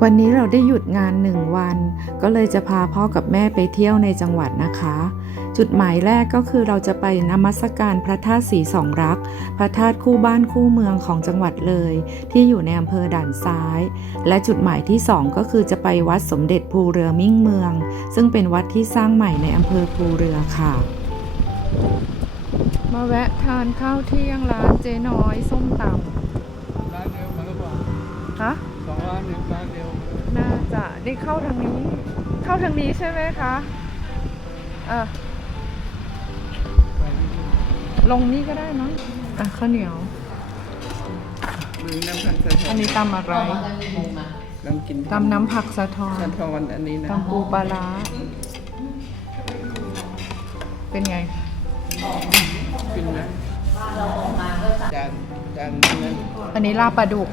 วันนี้เราได้หยุดงานหนึ่งวัน ก็เลยจะพาพ่อกับแม่ไปเที่ยวในจังหวัดนะคะ จุดหมายแรกก็คือเราจะไปนมัสการพระธาตุสีสองรัก พระธาตุคู่บ้านคู่เมืองของจังหวัดเลย ที่อยู่ในอำเภอด่านซ้าย และจุดหมายที่สองก็คือจะไปวัดสมเด็จภูเรือมิ่งเมือง ซึ่งเป็นวัดที่สร้างใหม่ในอำเภอภูเรือค่ะ มาแวะทานข้าวเที่ยงร้านเจ๊น้อยส้มตร้านเดียวกันหรือเปล่าำฮะสองร้านหนึ่งร้านเดียวน่าจะได้เข้าทางนี้ เข้าทางนี้ใช่ไหมคะเออไปนี่ลงนี่ก็ได้มั้งอะข้าวเหนียวมือน้ำผักสะทออันนนี้ตำอะไรลองกินตำน้ำผักสะทอนสะทอนอันนี้นะตำปูปลาร้าเป็นไงกินนะจานจานนั้นอันนี้ลาบปลาดุก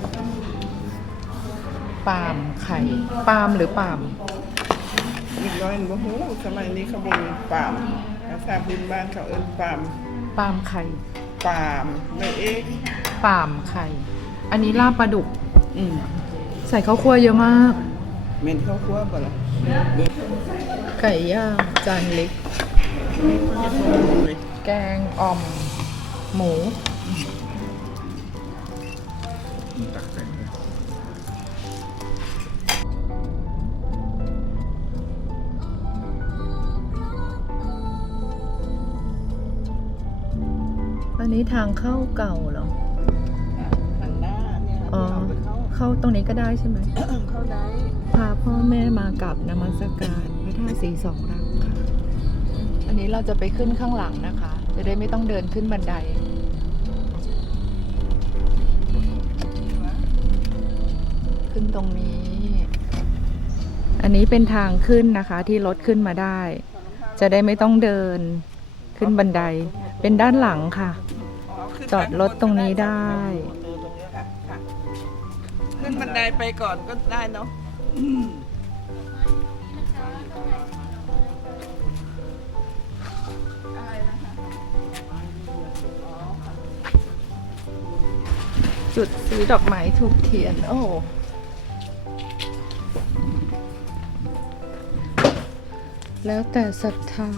ปาล์มไข่ปาล์มหรือปาล์มอีกร้อยหนึ่งบ่ฮู้สมัยนี้เขาบอกปาล์มภาษาพื้นบ้านเขาเอิ้นปาล์มปาล์มไข่ปาล์มไม่เอ๊ะปาล์มไข่ อันนี้ลาบปลาดุก อืมใส่ข้าวคั่วเยอะมากเหม็นข้าวคั่วบ่ล่ะไก่ย่างจานเล็ก แกงอ่อม หมูตักใส่ นนี้ทางเข้าเก่าเหรอ ทางหน้าเนี่ยอ๋อเอาไปเข้าเข้าตรงนี้ก็ได้ใช่ไหม เข้าได้พาพ่อแม่มากับนมัสการพระธาตุสีสองรักค่ะ อันนี้เราจะไปขึ้นข้างหลังนะคะ จะได้ไม่ต้องเดินขึ้นบันได ขึ้นตรงนี้ อันนี้เป็นทางขึ้นนะคะที่รถขึ้นมาได้ จะได้ไม่ต้องเดินขึ้นบันได เป็นด้านหลังค่ะขึ้น จอดรถตรงนี้ได้ค่ะค่ะขึ้นบันไดไปก่อนก็ได้เนาะจุดซื้อดอกไม้ถูกเทียน โอ้แล้วแต่ศรัทธา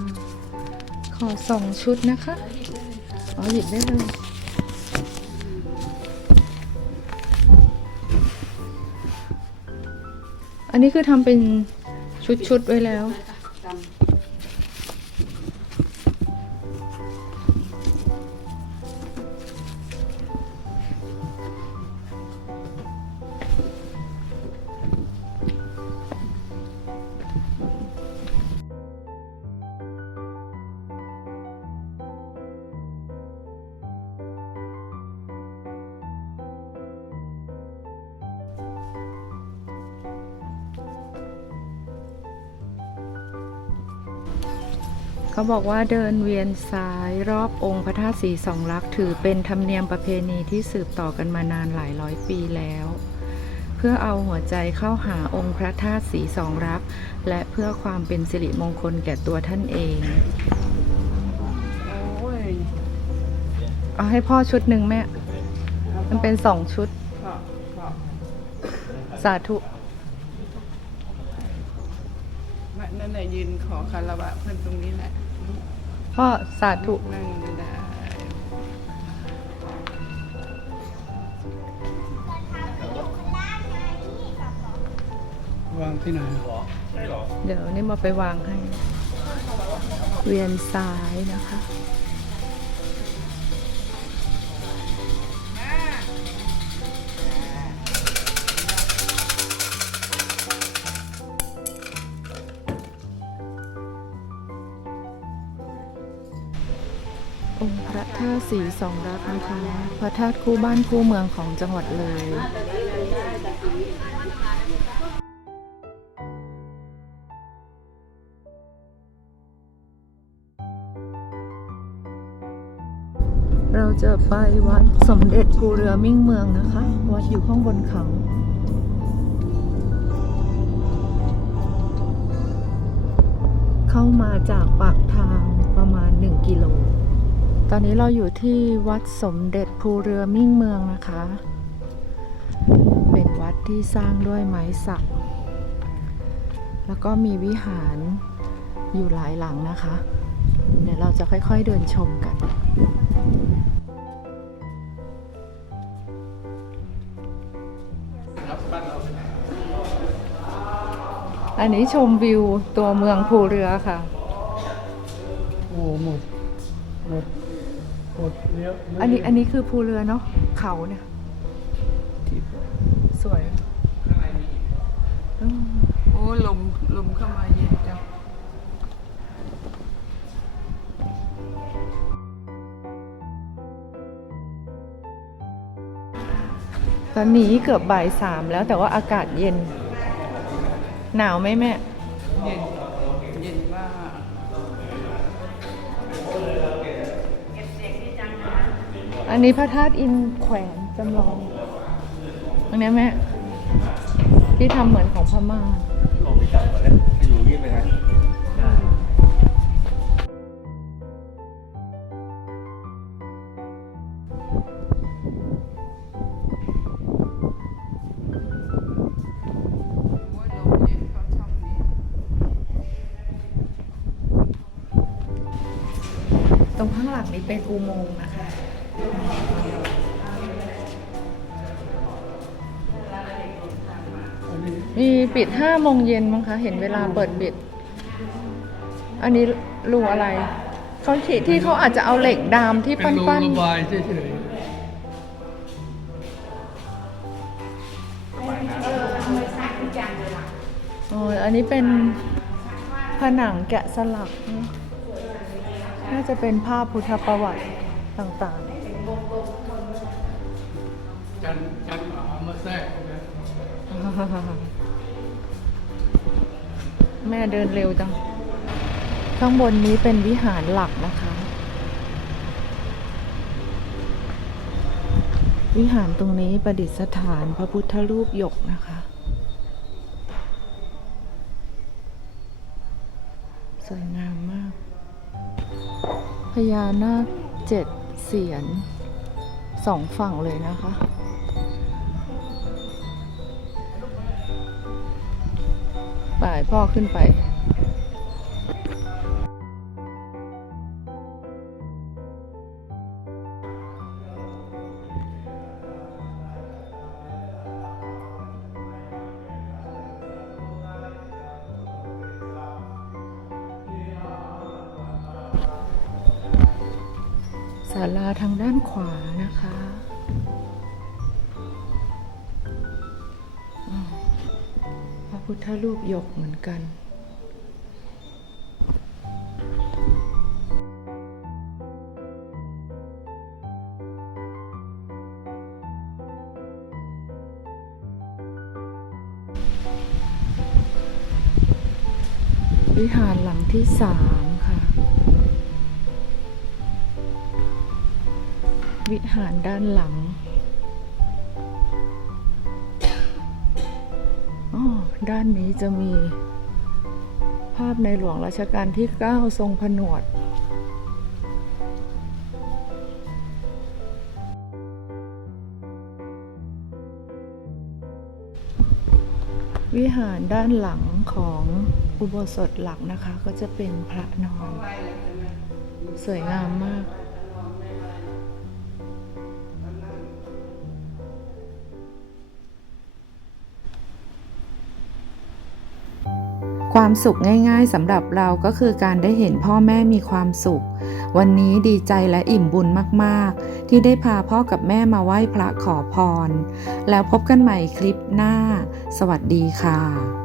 ขอสองชุดนะคะ อ๋อหยิบได้เลย อันนี้คือทำเป็นชุดๆไว้แล้ว เขาบอกว่าเดินเวียนซ้ายรอบองค์พระธาตุสีสองลักษ์ถือเป็นธรรมเนียมประเพณีที่สืบต่อกันมานานหลายร้อยปีแล้ว เพื่อเอาหัวใจเข้าหาองค์พระธาตุสีสองรักษ์และเพื่อความเป็นสิริมงคลแก่ตัวท่านเองอเอาให้พ่อชุดหนึ่งแม่ มันเป็นสองชุด สาธุ ไม่นั่นแหละยืนขอคารวะเพื่อนตรงนี้แหละพ่อสาธุนั่งไม่ได้วางที่ไหนเดี๋ยวนี่มาไปวางให้ เวียนซ้ายนะคะ องค์พระธาตุสีสองรักนะคะพระธาตุคู่บ้านคู่เมืองของจังหวัดเลยเราจะไปวัดสมเด็จภูเรือมิ่งเมืองนะคะ วัดอยู่ข้างบนเขาเข้ามาจากปากทางประมาณ 1 กิโล ตอนนี้เราอยู่ที่วัดสมเด็จภูเรือมิ่งเมืองนะคะ เป็นวัดที่สร้างด้วยไม้สัก แล้วก็มีวิหารอยู่หลายหลังนะคะ เดี๋ยวเราจะค่อยๆเดินชมกันอันนี้ชมวิวตัวเมืองภูเรือค่ะ โอ้หมดหมด ดเยอะอันนี้อันนี้คือภูเรือเนาะเขาเนี่ยสวยอืมโอ้ลมลมเข้ามาเย็นจังตอนนี้เกือบบ่ายสามแล้วแต่ว่าอากาศเย็น หนาวไหมแม่เย็น อันนี้พระธาตุอินแขวนจำลองอันเนี้ยแม่ที่ทำเหมือนของพม่า ลงไปจับมาแล้วถ้าอยู่อย่างนี้ไปไงได้โอ้ยลมเย็นเขาช่องนี้ตรงข้างหลังนี้เป็นอุโมงค์นะคะ มีปิดห้าโมงเย็นมั้งคะ เห็นเวลาเปิดปิด อันนี้รูอะไรเขาขีดที่เขาอาจจะเอาเหล็กดามที่เป็นรูปั้นระบายเฉยๆอ๋ออันนี้เป็นผนังแกะสลักนะน่าจะเป็นภาพพุทธประวัติต่างๆันกันหมามาแทรกนะแม่เดินเร็วจัง ข้างบนนี้เป็นวิหารหลักนะคะ วิหารตรงนี้ประดิษฐานพระพุทธรูปหยกนะคะ สวยงามมาก พญานาคเจ็ดเสียนสองฝั่งเลยนะคะ ไปพ่อขึ้นไปศาลาทางด้านขวานะคะ พุทธรูปหยกเหมือนกันวิหารหลังที่สามค่ะ วิหารด้านหลัง ด้านนี้จะมี ภาพในหลวงรัชกาลที่ 9 ทรงผนวด วิหารด้านหลังของอุโบสถหลักนะคะ ก็จะเป็นพระนอน สวยงามมาก ความสุขง่ายๆสำหรับเราก็คือการได้เห็นพ่อแม่มีความสุข วันนี้ดีใจและอิ่มบุญมากๆ ที่ได้พาพ่อกับแม่มาไหว้พระขอพร แล้วพบกันใหม่คลิปหน้า สวัสดีค่ะ